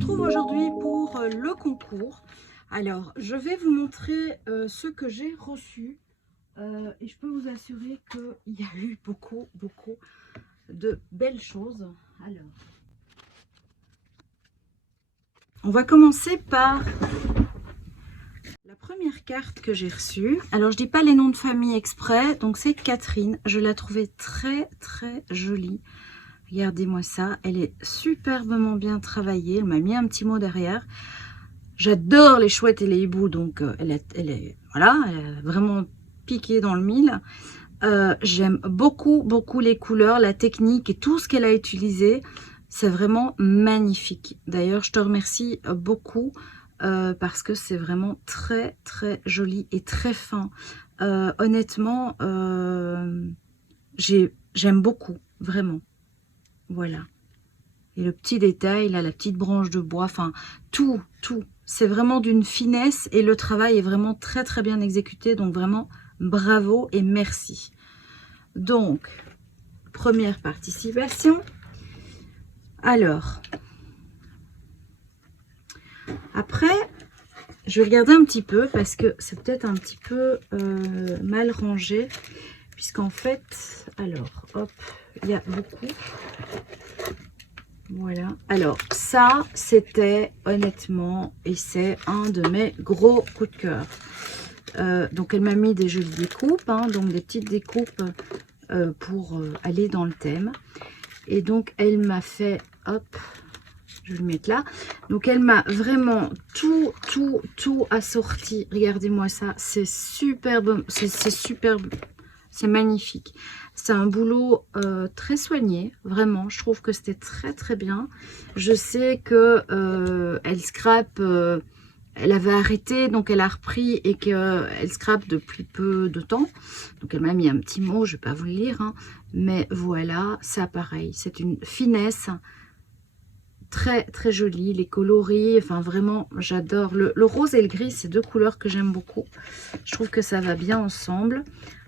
retrouve aujourd'hui pour le concours. Alors, je vais vous montrer ce que j'ai reçu et je peux vous assurer qu'il y a eu beaucoup de belles choses. Alors, on va commencer par la première carte que j'ai reçue. Alors, je dis pas les noms de famille exprès, donc c'est Catherine. Je la trouvais très jolie. Regardez-moi ça, elle est superbement bien travaillée. Elle m'a mis un petit mot derrière. J'adore les chouettes et les hiboux, donc elle est vraiment piqué dans le mille. J'aime beaucoup les couleurs, la technique et tout ce qu'elle a utilisé. C'est vraiment magnifique. D'ailleurs, je te remercie beaucoup parce que c'est vraiment très joli et très fin. Honnêtement, j'aime beaucoup, vraiment. Voilà. Et le petit détail, là, la petite branche de bois, enfin, tout. C'est vraiment d'une finesse et le travail est vraiment très bien exécuté. Donc, vraiment, bravo et merci. Donc, première participation. Alors, après, je vais regarder un petit peu parce que c'est peut-être un petit peu mal rangé. Puisqu'en fait, alors, hop, il y a beaucoup. Voilà. Alors, ça, c'était honnêtement, et c'est un de mes gros coups de cœur. Donc, elle m'a mis des jolies découpes, hein, donc des petites découpes pour aller dans le thème. Et donc, elle m'a fait, hop, je vais le mettre là. Donc, elle m'a vraiment tout assorti. Regardez-moi ça, c'est superbe, c'est superbe. C'est magnifique. C'est un boulot très soigné, vraiment. Je trouve que c'était très bien. Je sais que elle scrape, elle avait arrêté, donc elle a repris et qu'elle scrape depuis peu de temps. Donc elle m'a mis un petit mot, je ne vais pas vous le lire, hein, mais voilà, ça pareil. C'est une finesse très jolie, les coloris, enfin vraiment, j'adore. Le rose et le gris, c'est deux couleurs que j'aime beaucoup. Je trouve que ça va bien ensemble.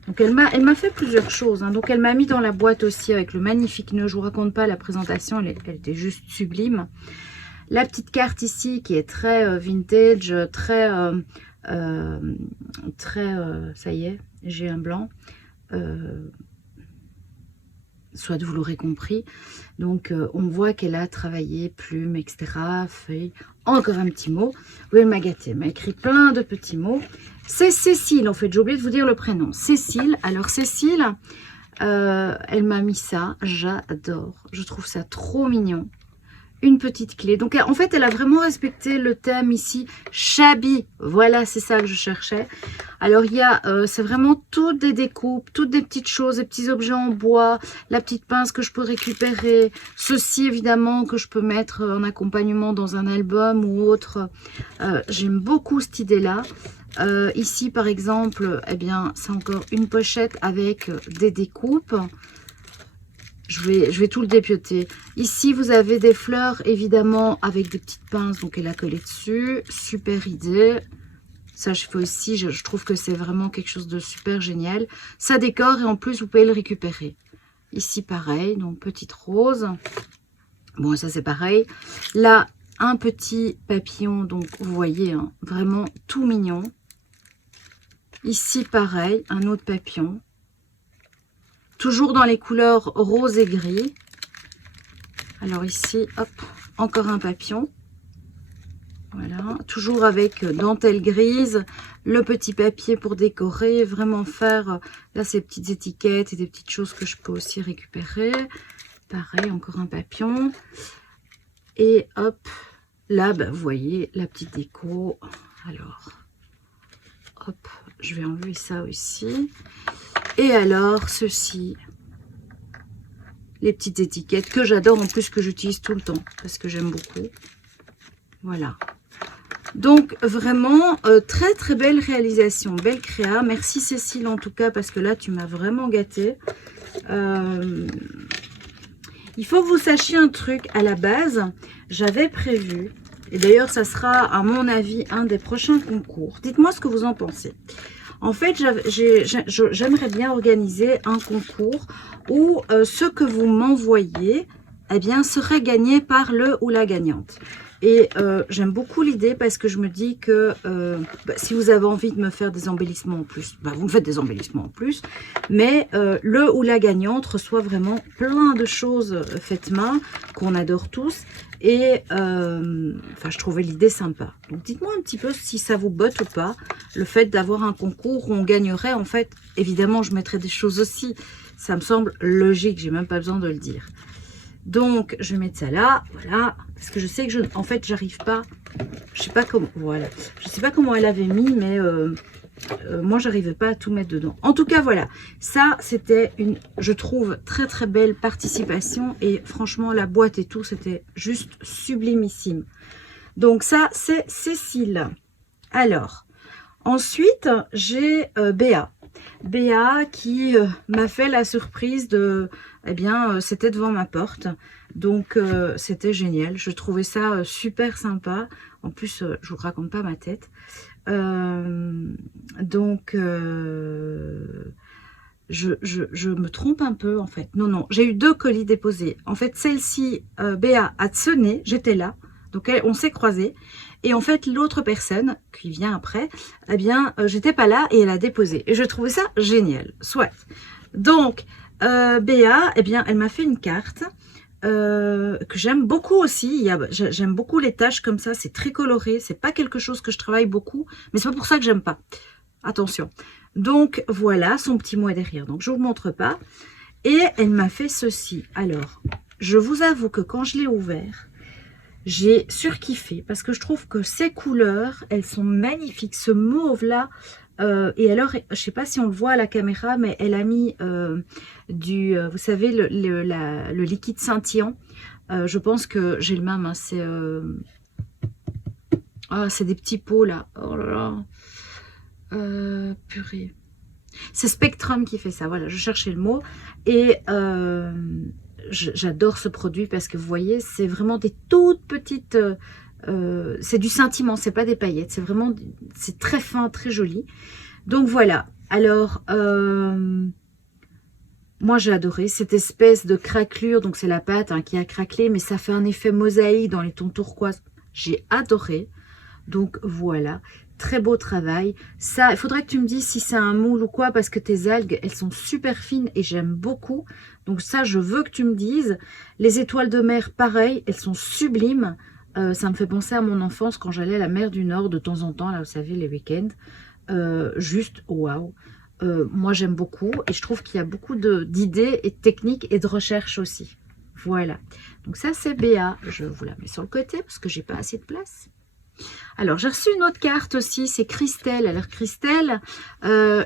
Donc elle m'a fait plusieurs choses, hein. Donc elle m'a mis dans la boîte aussi avec le magnifique nœud. Je vous raconte pas la présentation, elle était juste sublime. La petite carte ici qui est très vintage, ça y est, j'ai un blanc. Soit vous l'aurez compris. Donc on voit qu'elle a travaillé plumes, etc. Fait encore un petit mot. Oui, elle m'a gâté, elle m'a écrit plein de petits mots. C'est Cécile, en fait, j'ai oublié de vous dire le prénom. Cécile. Alors Cécile, elle m'a mis ça. J'adore. Je trouve ça trop mignon. Une petite clé. Donc en fait, elle a vraiment respecté le thème ici. Shabby. Voilà, c'est ça que je cherchais. Alors il y a, c'est vraiment toutes des découpes, toutes des petites choses, des petits objets en bois, la petite pince que je peux récupérer, ceci évidemment que je peux mettre en accompagnement dans un album ou autre. J'aime beaucoup cette idée-là. Ici par exemple, eh bien c'est encore une pochette avec des découpes. Je vais tout le dépioter. Ici, vous avez des fleurs, évidemment, avec des petites pinces. Donc, elle a collé dessus. Super idée. Ça, je fais aussi. Je trouve que c'est vraiment quelque chose de super génial. Ça décore et en plus, vous pouvez le récupérer. Ici, pareil. Donc, petite rose. Bon, ça, c'est pareil. Là, un petit papillon. Donc, vous voyez, hein, vraiment tout mignon. Ici, pareil. Un autre papillon. Toujours dans les couleurs rose et gris. Alors ici, hop, encore un papillon. Voilà, toujours avec dentelle grise, le petit papier pour décorer, vraiment faire, là, ces petites étiquettes et des petites choses que je peux aussi récupérer. Pareil, encore un papillon. Et hop, là, bah, vous voyez, la petite déco. Alors, hop, je vais enlever ça aussi. Et alors, ceci, les petites étiquettes que j'adore, en plus que j'utilise tout le temps, parce que j'aime beaucoup. Voilà. Donc, vraiment, très belle réalisation, belle créa. Merci Cécile, en tout cas, parce que là, tu m'as vraiment gâtée. Il faut que vous sachiez un truc. À la base, j'avais prévu, et d'ailleurs, ça sera, à mon avis, un des prochains concours. Dites-moi ce que vous en pensez. En fait, j'aimerais bien organiser un concours où ce que vous m'envoyez, eh bien, serait gagné par le ou la gagnante. Et j'aime beaucoup l'idée parce que je me dis que si vous avez envie de me faire des embellissements en plus, vous me faites des embellissements en plus. Mais le ou la gagnante reçoit vraiment plein de choses faites main qu'on adore tous. Et je trouvais l'idée sympa. Donc dites-moi un petit peu si ça vous botte ou pas. Le fait d'avoir un concours où on gagnerait, en fait, évidemment, je mettrais des choses aussi. Ça me semble logique, j'ai même pas besoin de le dire. Donc, je vais mettre ça là, voilà, parce que je sais que en fait, j'arrive pas, je sais pas comment, voilà, je sais pas comment elle avait mis, mais moi, j'arrivais pas à tout mettre dedans. En tout cas, voilà, ça, c'était une, je trouve, très très belle participation, et franchement, la boîte et tout, c'était juste sublimissime. Donc ça, c'est Cécile. Alors, ensuite, j'ai Béa. Béa qui m'a fait la surprise de, eh bien, c'était devant ma porte. Donc, c'était génial. Je trouvais ça super sympa. En plus, je vous raconte pas ma tête. Donc, je me trompe un peu, en fait. Non, non, j'ai eu 2 colis déposés. En fait, celle-ci, Béa, a sonné. J'étais là. Donc, on s'est croisés. Et en fait, l'autre personne qui vient après, eh bien, j'étais pas là et elle a déposé. Et je trouvais ça génial. Soit. Donc, Béa, eh bien, elle m'a fait une carte que j'aime beaucoup aussi. J'aime beaucoup les taches comme ça. C'est très coloré. C'est pas quelque chose que je travaille beaucoup. Mais c'est pas pour ça que j'aime pas. Attention. Donc, voilà, son petit mot est derrière. Donc, je vous montre pas. Et elle m'a fait ceci. Alors, je vous avoue que quand je l'ai ouvert, j'ai surkiffé parce que je trouve que ces couleurs, elles sont magnifiques. Ce mauve-là, et alors, je sais pas si on le voit à la caméra, mais elle a mis vous savez, le liquide scintillant. Je pense que j'ai le même, hein, c'est des petits pots là. Oh là là. Purée. C'est Spectrum qui fait ça, voilà, je cherchais le mot. Et j'adore ce produit parce que vous voyez, c'est vraiment des toutes petites... c'est du scintillement, c'est pas des paillettes. C'est vraiment... C'est très fin, très joli. Donc voilà. Alors, moi j'ai adoré cette espèce de craquelure. Donc c'est la pâte qui a craquelé, mais ça fait un effet mosaïque dans les tons turquoise. J'ai adoré. Donc voilà, très beau travail. Ça, il faudrait que tu me dises si c'est un moule ou quoi, parce que tes algues, elles sont super fines et j'aime beaucoup. Donc ça, je veux que tu me dises. Les étoiles de mer, pareil, elles sont sublimes. Ça me fait penser à mon enfance quand j'allais à la mer du Nord de temps en temps, là, vous savez, les week-ends. Juste, waouh. Moi, j'aime beaucoup et je trouve qu'il y a beaucoup d'idées et de techniques et de recherches aussi. Voilà. Donc ça, c'est Béa. Je vous la mets sur le côté parce que j'ai pas assez de place. Alors, j'ai reçu une autre carte aussi, c'est Christelle. Alors, Christelle,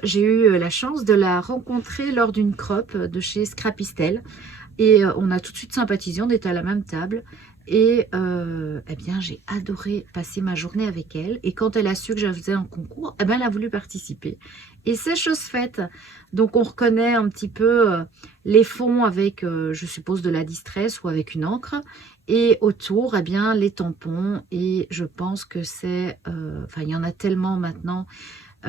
j'ai eu la chance de la rencontrer lors d'une crop de chez Scrapistel. Et on a tout de suite sympathisé, on était à la même table. Et eh bien, j'ai adoré passer ma journée avec elle. Et quand elle a su que je faisais un concours, eh bien, elle a voulu participer. Et c'est chose faite. Donc, on reconnaît un petit peu les fonds avec, je suppose, de la distress ou avec une encre. Et autour, eh bien, les tampons. Et je pense que c'est... Enfin, il y en a tellement maintenant.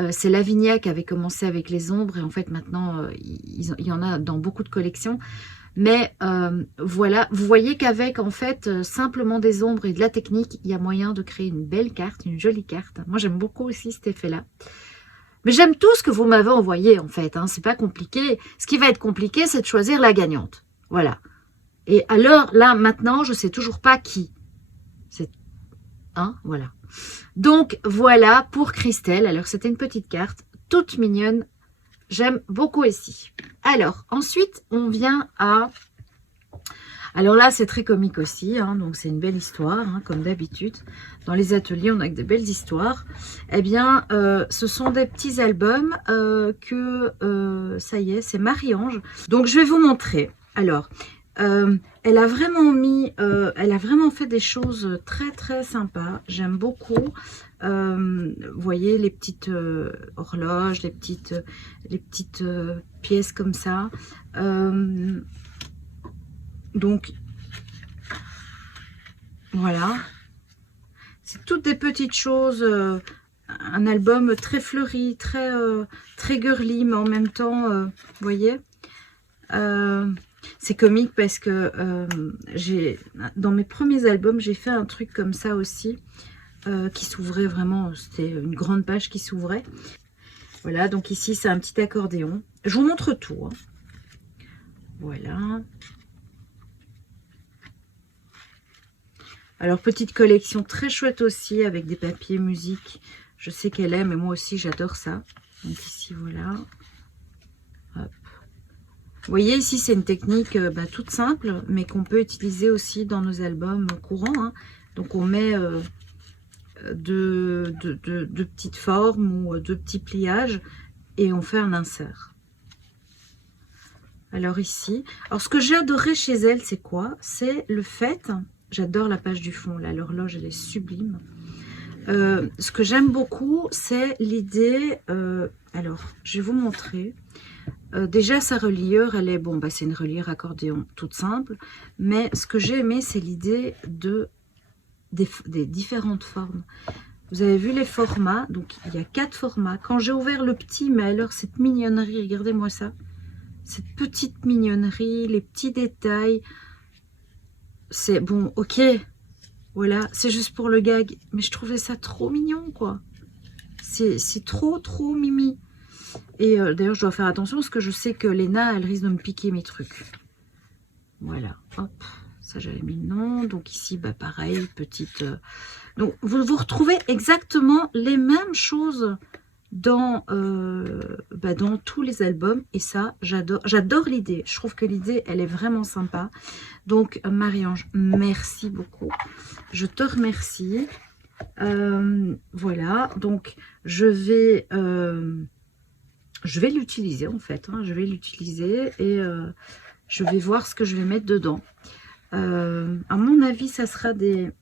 C'est Lavignac qui avait commencé avec les ombres. Et en fait, maintenant, il y en a dans beaucoup de collections. Mais voilà, vous voyez qu'avec, en fait, simplement des ombres et de la technique, il y a moyen de créer une belle carte, une jolie carte. Moi, j'aime beaucoup aussi cet effet-là. Mais j'aime tout ce que vous m'avez envoyé, en fait. C'est pas compliqué. Ce qui va être compliqué, c'est de choisir la gagnante. Voilà. Et alors, là, maintenant, je ne sais toujours pas qui. C'est... voilà. Donc, voilà pour Christelle. Alors, c'était une petite carte toute mignonne. J'aime beaucoup ici. Alors, ensuite, on vient à... Alors là, c'est très comique aussi. Donc, c'est une belle histoire, comme d'habitude. Dans les ateliers, on a que de belles histoires. Eh bien, ce sont des petits albums ça y est, c'est Marie-Ange. Donc, je vais vous montrer. Alors... elle a vraiment fait des choses très très sympas. J'aime beaucoup. Vous voyez les petites horloges, les petites pièces comme ça. Donc voilà. C'est toutes des petites choses. Un album très fleuri, très girly, mais en même temps, vous voyez. C'est comique parce que dans mes premiers albums, j'ai fait un truc comme ça aussi, qui s'ouvrait vraiment, c'était une grande page qui s'ouvrait. Voilà, donc ici c'est un petit accordéon. Je vous montre tout, hein. Voilà. Alors, petite collection très chouette aussi, avec des papiers musique. Je sais qu'elle aime, et moi aussi j'adore ça. Donc ici, voilà. Hop. Vous voyez, ici c'est une technique toute simple, mais qu'on peut utiliser aussi dans nos albums courants, hein. Donc on met deux petites formes ou deux petits pliages, et on fait un insert. Alors ici, alors ce que j'ai adoré chez elle, c'est quoi? C'est le fait, j'adore la page du fond, là, l'horloge, elle est sublime. Ce que j'aime beaucoup, c'est l'idée, alors, je vais vous montrer. Déjà, sa reliure, elle est, bon, c'est une reliure accordéon toute simple, mais ce que j'ai aimé, c'est l'idée des différentes formes. Vous avez vu les formats, donc il y a 4 formats. Quand j'ai ouvert le petit, mais alors cette mignonnerie, regardez-moi ça. Cette petite mignonnerie, les petits détails. C'est bon, ok, voilà, c'est juste pour le gag. Mais je trouvais ça trop mignon, quoi. C'est trop mimi. Et d'ailleurs, je dois faire attention parce que je sais que Léna, elle risque de me piquer mes trucs. Voilà, hop, ça j'avais mis le nom. Donc ici, pareil, petite... Donc, vous retrouvez exactement les mêmes choses dans tous les albums, et ça j'adore l'idée. Je trouve que l'idée, elle est vraiment sympa. Donc Marie-Ange, merci beaucoup, je te remercie. Voilà, donc je vais l'utiliser en fait, hein. Je vais l'utiliser et je vais voir ce que je vais mettre dedans. À mon avis, ça sera des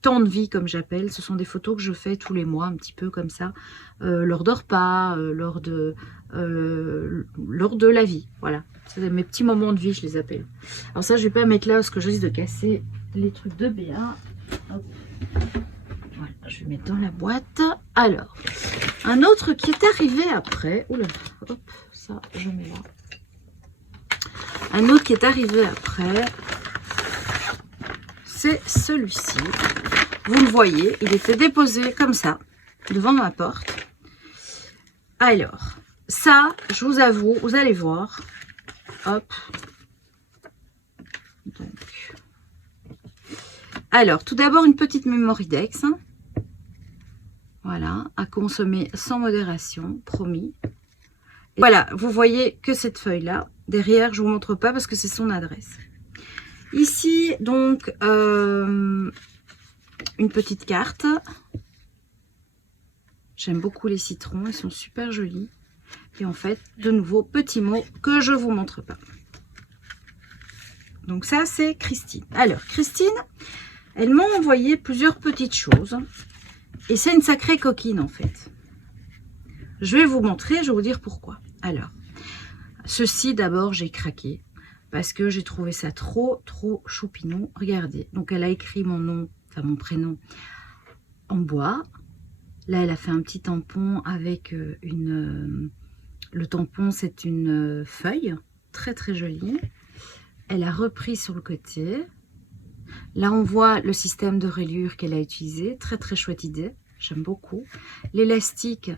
temps de vie, comme j'appelle. Ce sont des photos que je fais tous les mois, un petit peu comme ça, lors de repas, lors de la vie. Voilà, c'est mes petits moments de vie, je les appelle. Alors ça, je vais pas mettre là parce que je risque de casser les trucs de Béa. Hop. Voilà, je vais mettre dans la boîte. Alors, un autre qui est arrivé après. Oula, hop, ça, je mets là. Un autre qui est arrivé après, c'est celui-ci. Vous le voyez, il était déposé comme ça, devant ma porte. Alors, ça, je vous avoue, vous allez voir. Hop. Donc. Alors, tout d'abord, une petite Mémoridex. Voilà, à consommer sans modération, promis. Et voilà, vous voyez que cette feuille-là. Derrière, je ne vous montre pas parce que c'est son adresse. Ici, donc, une petite carte. J'aime beaucoup les citrons, ils sont super jolis. Et en fait, de nouveau, petits mots que je ne vous montre pas. Donc ça, c'est Christine. Alors, Christine, elle m'a envoyé plusieurs petites choses. Et c'est une sacrée coquine, en fait. Je vais vous montrer, je vais vous dire pourquoi. Alors, ceci, d'abord, j'ai craqué. Parce que j'ai trouvé ça trop choupinou. Regardez, donc elle a écrit mon nom, enfin mon prénom, en bois. Là, elle a fait un petit tampon avec le tampon, c'est une feuille, très jolie. Elle a repris sur le côté. Là, on voit le système de reliure qu'elle a utilisé. Très chouette idée, j'aime beaucoup. L'élastique,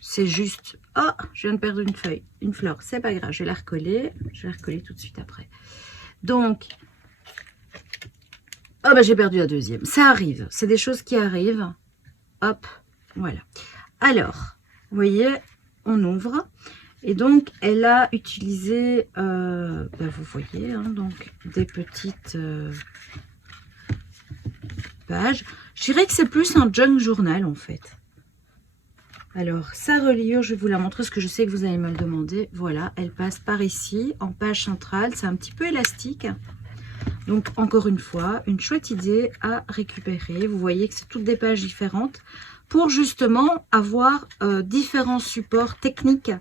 c'est juste... Oh, je viens de perdre une feuille, une fleur. C'est pas grave, je vais la recoller. Je vais la recoller tout de suite après. Donc, oh j'ai perdu la deuxième. Ça arrive, c'est des choses qui arrivent. Hop, voilà. Alors, vous voyez, on ouvre. Et donc, elle a utilisé, vous voyez, hein, donc des petites pages. Je dirais que c'est plus un junk journal en fait. Alors, sa reliure, je vais vous la montrer parce que je sais que vous allez me le demander. Voilà, elle passe par ici, en page centrale. C'est un petit peu élastique. Donc, encore une fois, une chouette idée à récupérer. Vous voyez que c'est toutes des pages différentes pour justement avoir différents supports techniques.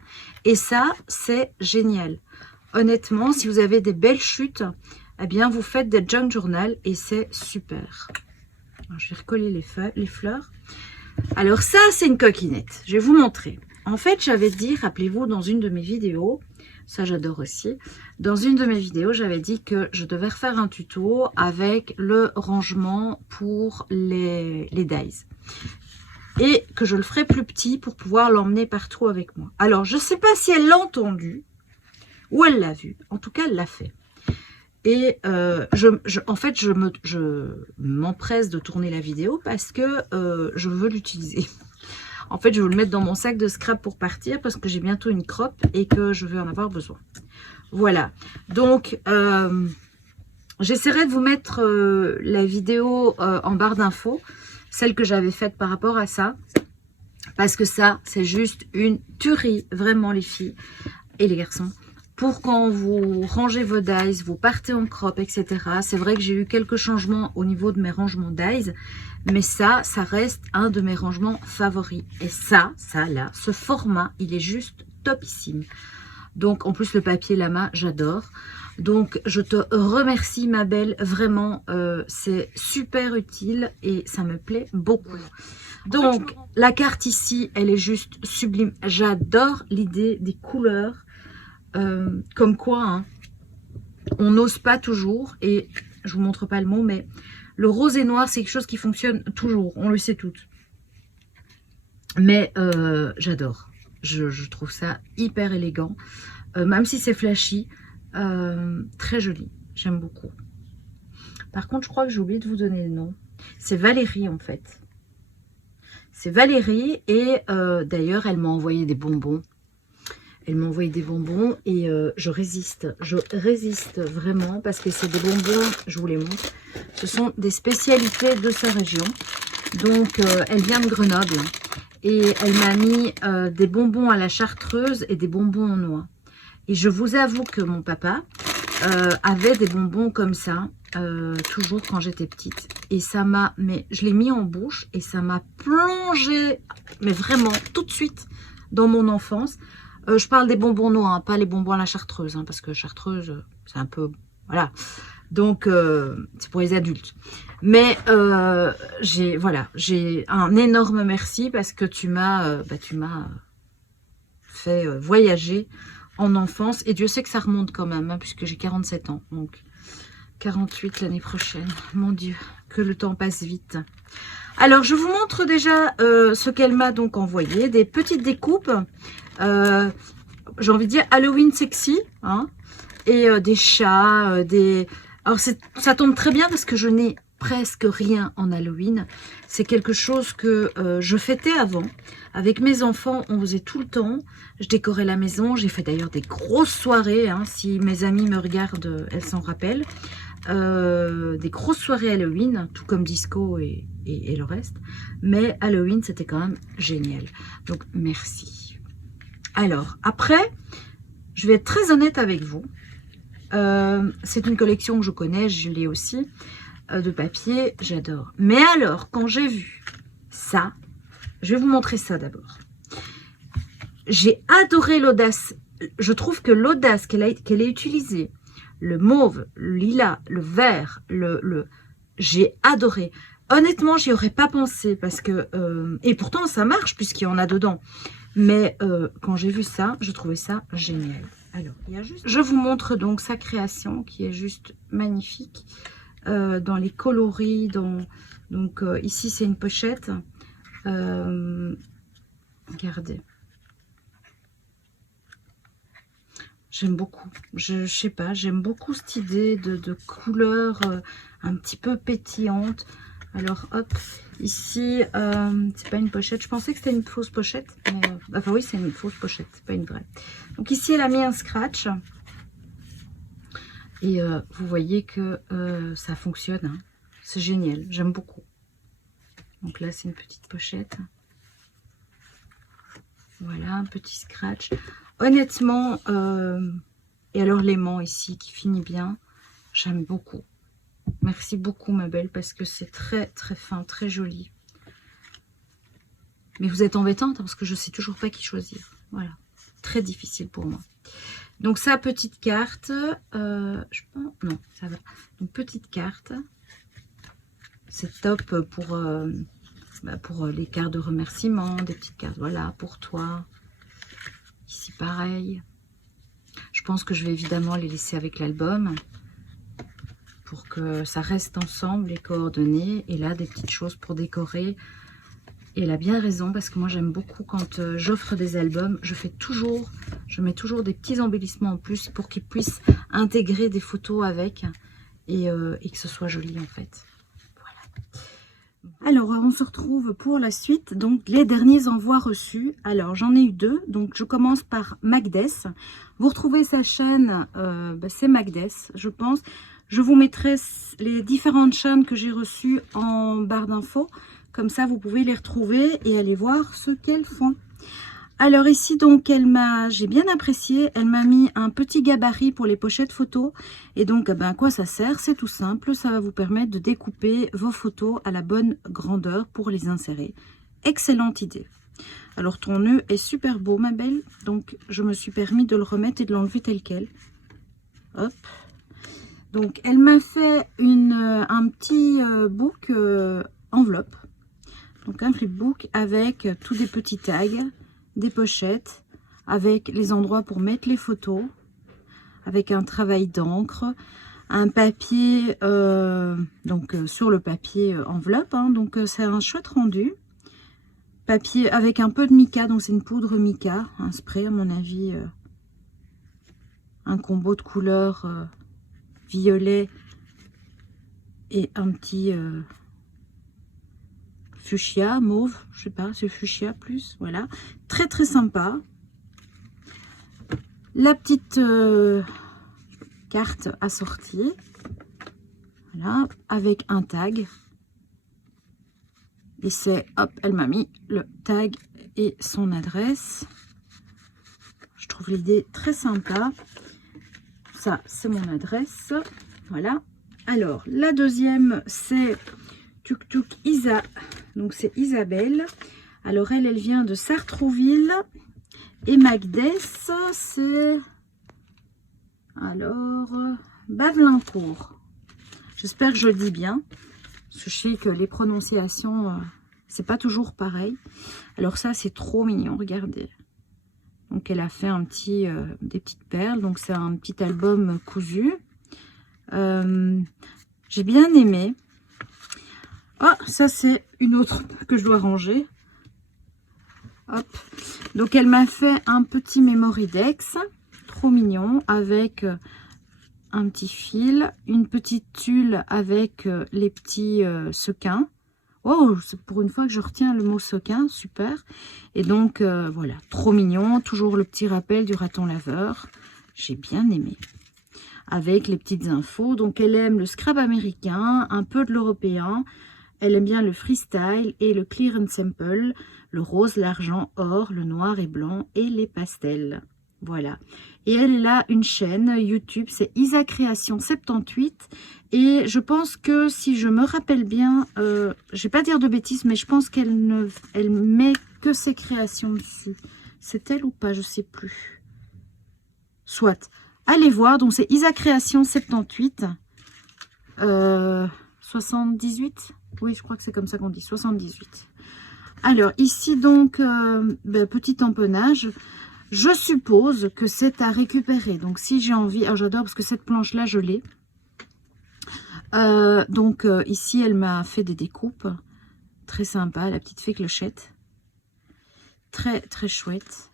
Et ça, c'est génial. Honnêtement, si vous avez des belles chutes, eh bien, vous faites des junk journal et c'est super. Alors, je vais recoller les fleurs. Alors ça, c'est une coquinette. Je vais vous montrer. En fait, j'avais dit, rappelez-vous, dans une de mes vidéos, ça j'adore aussi, dans une de mes vidéos, j'avais dit que je devais refaire un tuto avec le rangement pour les dies. Et que je le ferai plus petit pour pouvoir l'emmener partout avec moi. Alors, je ne sais pas si elle l'a entendu ou elle l'a vu. En tout cas, elle l'a fait. Et en fait, je m'empresse de tourner la vidéo parce que je veux l'utiliser. En fait, je veux le mettre dans mon sac de scrap pour partir parce que j'ai bientôt une croppe et que je vais en avoir besoin. Voilà. Donc, j'essaierai de vous mettre la vidéo en barre d'infos, celle que j'avais faite par rapport à ça. Parce que ça, c'est juste une tuerie, vraiment les filles et les garçons. Pour quand vous rangez vos dies, vous partez en crop, etc. C'est vrai que j'ai eu quelques changements au niveau de mes rangements dies. Mais ça reste un de mes rangements favoris. Et ça là, ce format, il est juste topissime. Donc, en plus, le papier lama, j'adore. Donc, je te remercie, ma belle. Vraiment, c'est super utile et ça me plaît beaucoup. Donc, la carte ici, elle est juste sublime. J'adore l'idée des couleurs. Comme quoi, hein, on n'ose pas toujours. Et je vous montre pas le mot, mais le rose et noir, c'est quelque chose qui fonctionne toujours. On le sait toutes. Mais j'adore. Je trouve ça hyper élégant. Même si c'est flashy. Très joli. J'aime beaucoup. Par contre, je crois que j'ai oublié de vous donner le nom. C'est Valérie, en fait. C'est Valérie. Et d'ailleurs, elle m'a envoyé des bonbons. Elle m'a envoyé des bonbons et je résiste. Je résiste vraiment parce que c'est des bonbons, je vous les montre. Ce sont des spécialités de sa région. Donc, elle vient de Grenoble. Et elle m'a mis des bonbons à la chartreuse et des bonbons en noix. Et je vous avoue que mon papa avait des bonbons comme ça, toujours quand j'étais petite. Et ça m'a, mais je l'ai mis en bouche et ça m'a plongé, mais vraiment tout de suite dans mon enfance. Je parle des bonbons noirs, hein, pas les bonbons à la chartreuse, hein, parce que chartreuse, c'est un peu, voilà. Donc, c'est pour les adultes. Mais j'ai un énorme merci parce que tu m'as fait voyager en enfance. Et Dieu sait que ça remonte quand même, hein, puisque j'ai 47 ans. Donc, 48 l'année prochaine. Mon Dieu, que le temps passe vite. Alors, je vous montre déjà ce qu'elle m'a donc envoyé. Des petites découpes. J'ai envie de dire Halloween sexy. Hein, et des chats, Alors, ça tombe très bien parce que je n'ai presque rien en Halloween. C'est quelque chose que je fêtais avant. Avec mes enfants, on faisait tout le temps. Je décorais la maison. J'ai fait d'ailleurs des grosses soirées. Hein, si mes amies me regardent, elles s'en rappellent. Des grosses soirées Halloween, tout comme disco et le reste. Mais Halloween, c'était quand même génial. Donc, merci. Alors, après, je vais être très honnête avec vous. C'est une collection que je connais, je l'ai aussi, de papier, j'adore. Mais alors, quand j'ai vu ça, je vais vous montrer ça d'abord. J'ai adoré l'audace. Je trouve que l'audace qu'elle ait utilisée, le mauve, le lilas, le vert, j'ai adoré. Honnêtement, j'y aurais pas pensé parce que... et pourtant, ça marche puisqu'il y en a dedans. Mais quand j'ai vu ça, je trouvais ça génial. Alors, je vous montre donc sa création qui est juste magnifique. Dans les coloris, donc ici c'est une pochette. Regardez. J'aime beaucoup. Je sais pas, j'aime beaucoup cette idée de couleur un petit peu pétillante. Alors hop, ici, c'est pas une pochette. Je pensais que c'était une fausse pochette. Mais, enfin oui, c'est une fausse pochette, c'est pas une vraie. Donc ici, elle a mis un scratch. Et vous voyez que ça fonctionne. Hein. C'est génial, j'aime beaucoup. Donc là, c'est une petite pochette. Voilà, un petit scratch. Honnêtement, et alors l'aimant ici qui finit bien, j'aime beaucoup. Merci beaucoup ma belle parce que c'est très très fin, très joli. Mais vous êtes embêtante parce que je sais toujours pas qui choisir. Voilà, très difficile pour moi. Donc sa petite carte, je pense, non ça va. Une petite carte, c'est top pour les cartes de remerciement, des petites cartes. Voilà pour toi. Ici, pareil. Je pense que je vais évidemment les laisser avec l'album pour que ça reste ensemble, les coordonnées. Et là, des petites choses pour décorer. Et elle a bien raison, parce que moi, j'aime beaucoup quand j'offre des albums. Je mets toujours des petits embellissements en plus pour qu'ils puissent intégrer des photos avec et que ce soit joli, en fait. Voilà. Alors, on se retrouve pour la suite. Donc, les derniers envois reçus. Alors, j'en ai eu 2. Donc, je commence par Magdess. Vous retrouvez sa chaîne, c'est Magdess, je pense. Je vous mettrai les différentes chaînes que j'ai reçues en barre d'infos. Comme ça, vous pouvez les retrouver et aller voir ce qu'elles font. Alors ici, donc, j'ai bien apprécié. Elle m'a mis un petit gabarit pour les pochettes photos. Et donc, à quoi ça sert? C'est tout simple. Ça va vous permettre de découper vos photos à la bonne grandeur pour les insérer. Excellente idée. Alors, ton nœud est super beau, ma belle. Donc, je me suis permis de le remettre et de l'enlever tel quel. Hop. Donc, elle m'a fait un petit book enveloppe. Donc, un flipbook avec tous des petits tags, des pochettes, avec les endroits pour mettre les photos, avec un travail d'encre, un papier, sur le papier enveloppe. Hein, donc, c'est un chouette rendu. Papier avec un peu de mica, donc c'est une poudre mica, un spray à mon avis, un combo de couleurs violet et un petit fuchsia, mauve, je sais pas, c'est fuchsia plus, voilà. Très très sympa. La petite carte assortie, voilà, avec un tag. Et c'est, hop, elle m'a mis le tag et son adresse. Je trouve l'idée très sympa. Ça, c'est mon adresse. Voilà. Alors, la deuxième, c'est Tuk Tuk Isa. Donc, c'est Isabelle. Alors, elle vient de Sartrouville. Et Magdess, c'est... Alors, Bavelincourt. J'espère que je le dis bien. Je sais que les prononciations, c'est pas toujours pareil. Alors ça, c'est trop mignon, regardez. Donc elle a fait des petites perles. Donc c'est un petit album cousu. J'ai bien aimé. Ah, ça c'est une autre que je dois ranger. Hop. Donc elle m'a fait un petit Memoridex. Trop mignon. Avec un petit fil, une petite tulle avec les petits sequins. Oh, c'est pour une fois que je retiens le mot sequin, super. Et donc, voilà, trop mignon. Toujours le petit rappel du raton laveur. J'ai bien aimé. Avec les petites infos. Donc, elle aime le scrap américain, un peu de l'européen. Elle aime bien le freestyle et le clear and simple. Le rose, l'argent, or, le noir et blanc et les pastels. Voilà. Et elle a une chaîne YouTube, c'est Isa Création 78. Et je pense que si je me rappelle bien, je vais pas dire de bêtises, mais je pense qu'elle elle met que ses créations dessus. C'est elle ou pas, je sais plus. Soit. Allez voir, donc c'est Isa Création 78. 78. Oui, je crois que c'est comme ça qu'on dit, 78. Alors, ici donc, petit empennage. Je suppose que c'est à récupérer. Donc, si j'ai envie... Alors, j'adore parce que cette planche-là, je l'ai. Ici, elle m'a fait des découpes. Très sympa, la petite fée clochette. Très, très chouette.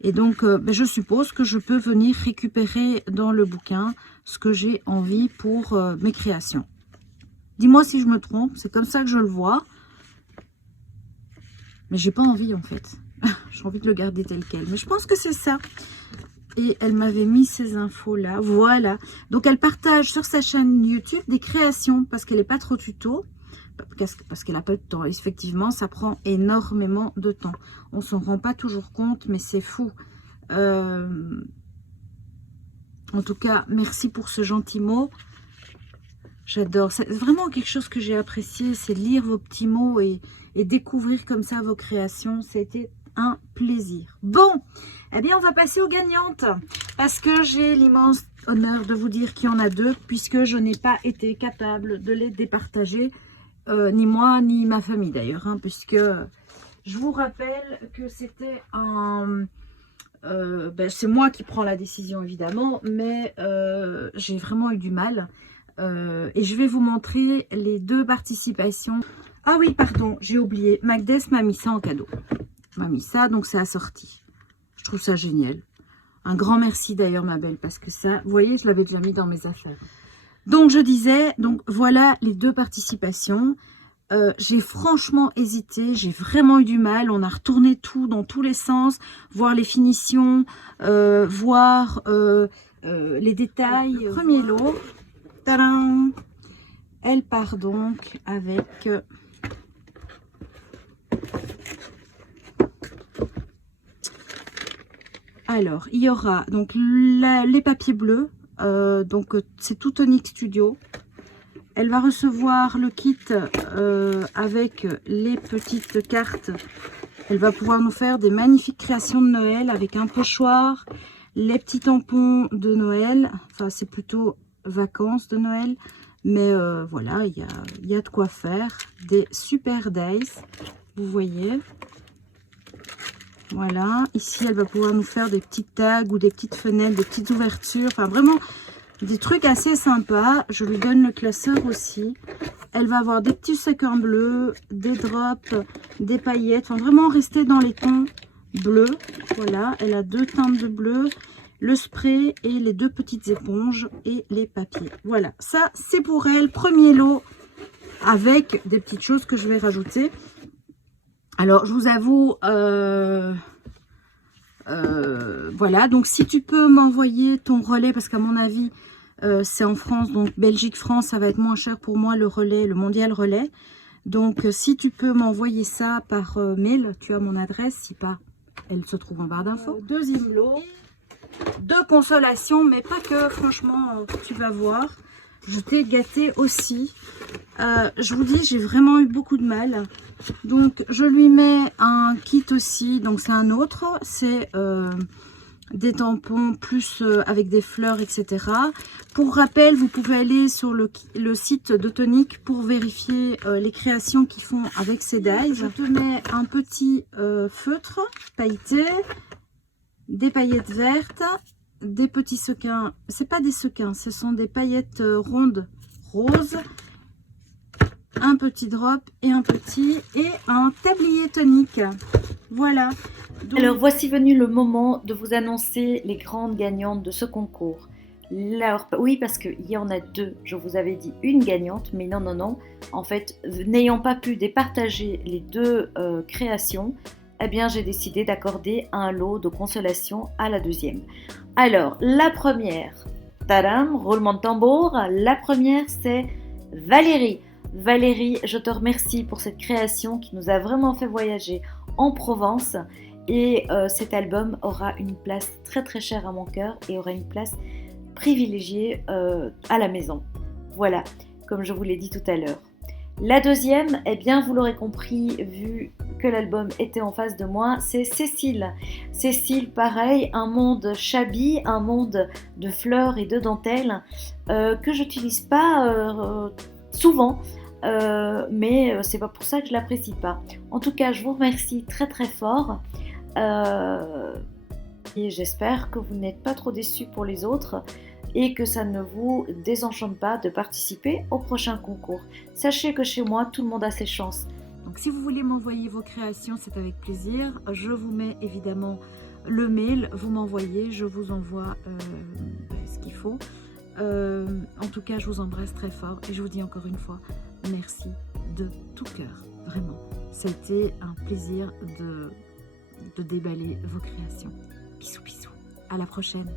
Et donc, je suppose que je peux venir récupérer dans le bouquin ce que j'ai envie pour mes créations. Dis-moi si je me trompe. C'est comme ça que je le vois. Mais j'ai pas envie, en fait. J'ai envie de le garder tel quel. Mais je pense que c'est ça. Et elle m'avait mis ces infos-là. Voilà. Donc, elle partage sur sa chaîne YouTube des créations. Parce qu'elle n'est pas trop tuto. Parce qu'elle n'a pas de temps. Effectivement, ça prend énormément de temps. On s'en rend pas toujours compte, mais c'est fou. En tout cas, merci pour ce gentil mot. J'adore. C'est vraiment quelque chose que j'ai apprécié. C'est lire vos petits mots et découvrir comme ça vos créations. C'était un plaisir. Bon, eh bien, on va passer aux gagnantes. Parce que j'ai l'immense honneur de vous dire qu'il y en a 2. Puisque je n'ai pas été capable de les départager. Ni moi, ni ma famille d'ailleurs. Puisque je vous rappelle que c'était un c'est moi qui prends la décision évidemment, mais j'ai vraiment eu du mal. Et je vais vous montrer les 2 participations. Ah oui, pardon, j'ai oublié. Magdes m'a mis ça en cadeau. M'a mis ça, donc c'est assorti. Je trouve ça génial. Un grand merci d'ailleurs, ma belle, parce que ça, vous voyez, je l'avais déjà mis dans mes affaires. Donc, je disais, donc voilà les 2 participations. J'ai franchement hésité, j'ai vraiment eu du mal. On a retourné tout dans tous les sens, voir les finitions, voir les détails. Le premier lot, tadam, elle part donc avec... Alors, il y aura donc les papiers bleus, donc c'est tout Tonic Studio. Elle va recevoir le kit avec les petites cartes. Elle va pouvoir nous faire des magnifiques créations de Noël avec un pochoir, les petits tampons de Noël. Enfin, c'est plutôt vacances de Noël. Mais voilà, il y a de quoi faire. Des super days, vous voyez. Voilà, ici elle va pouvoir nous faire des petites tags ou des petites fenêtres, des petites ouvertures, enfin vraiment des trucs assez sympas. Je lui donne le classeur aussi. Elle va avoir des petits sequins bleus, des drops, des paillettes, enfin vraiment rester dans les tons bleus. Voilà, elle a 2 teintes de bleu, le spray et les 2 petites éponges et les papiers. Voilà, ça c'est pour elle, premier lot avec des petites choses que je vais rajouter. Alors, je vous avoue, voilà, donc si tu peux m'envoyer ton relais, parce qu'à mon avis, c'est en France, donc Belgique-France, ça va être moins cher pour moi, le relais, le mondial relais. Donc, si tu peux m'envoyer ça par mail, tu as mon adresse, si pas, elle se trouve en barre d'infos. Deuxième lot, de consolation, mais pas que, franchement, tu vas voir. Je t'ai gâté aussi. Je vous dis, j'ai vraiment eu beaucoup de mal. Donc, je lui mets un kit aussi. Donc, c'est un autre. C'est des tampons plus avec des fleurs, etc. Pour rappel, vous pouvez aller sur le site de Tonic pour vérifier les créations qu'ils font avec ces dies. Je te mets un petit feutre pailleté, des paillettes vertes, des petits sequins. C'est pas des sequins, ce sont des paillettes rondes roses, un petit drop et un tablier tonique. Voilà. Donc... Alors voici venu le moment de vous annoncer les grandes gagnantes de ce concours. Alors, oui, parce qu'il y en a 2, je vous avais dit une gagnante, mais non, non, non. En fait, n'ayant pas pu départager les 2 créations, eh bien j'ai décidé d'accorder un lot de consolation à la deuxième. Alors, la première, tadam, roulement de tambour, la première c'est Valérie. Valérie, je te remercie pour cette création qui nous a vraiment fait voyager en Provence. Et cet album aura une place très très chère à mon cœur et aura une place privilégiée à la maison. Voilà, comme je vous l'ai dit tout à l'heure. La deuxième, eh bien vous l'aurez compris, vu que l'album était en face de moi, c'est Cécile. Cécile, pareil, un monde shabby, un monde de fleurs et de dentelles que j'utilise pas souvent. Mais c'est pas pour ça que je l'apprécie pas. En tout cas, je vous remercie très très fort et j'espère que vous n'êtes pas trop déçus pour les autres et que ça ne vous désenchante pas de participer au prochain concours. Sachez que chez moi, tout le monde a ses chances. Donc si vous voulez m'envoyer vos créations, c'est avec plaisir. Je vous mets évidemment le mail, vous m'envoyez, je vous envoie ce qu'il faut. En tout cas, je vous embrasse très fort et je vous dis encore une fois, merci de tout cœur, vraiment. C'était un plaisir de déballer vos créations. Bisous, bisous. À la prochaine.